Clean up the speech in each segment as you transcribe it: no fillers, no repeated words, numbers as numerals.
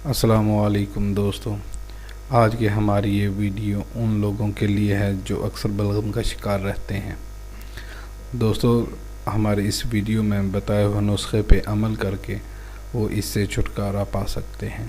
अस्सलामुअलैकुम दोस्तों, आज की हमारी ये वीडियो उन लोगों के लिए है जो अक्सर बलगम का शिकार रहते हैं। दोस्तों, हमारे इस वीडियो में बताए हुए नुस्खे पे अमल करके वो इससे छुटकारा पा सकते हैं।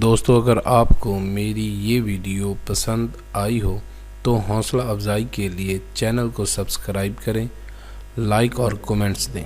दोस्तों, अगर आपको मेरी ये वीडियो पसंद आई हो तो हौसला अफजाई के लिए चैनल को सब्सक्राइब करें, लाइक और कमेंट्स दें।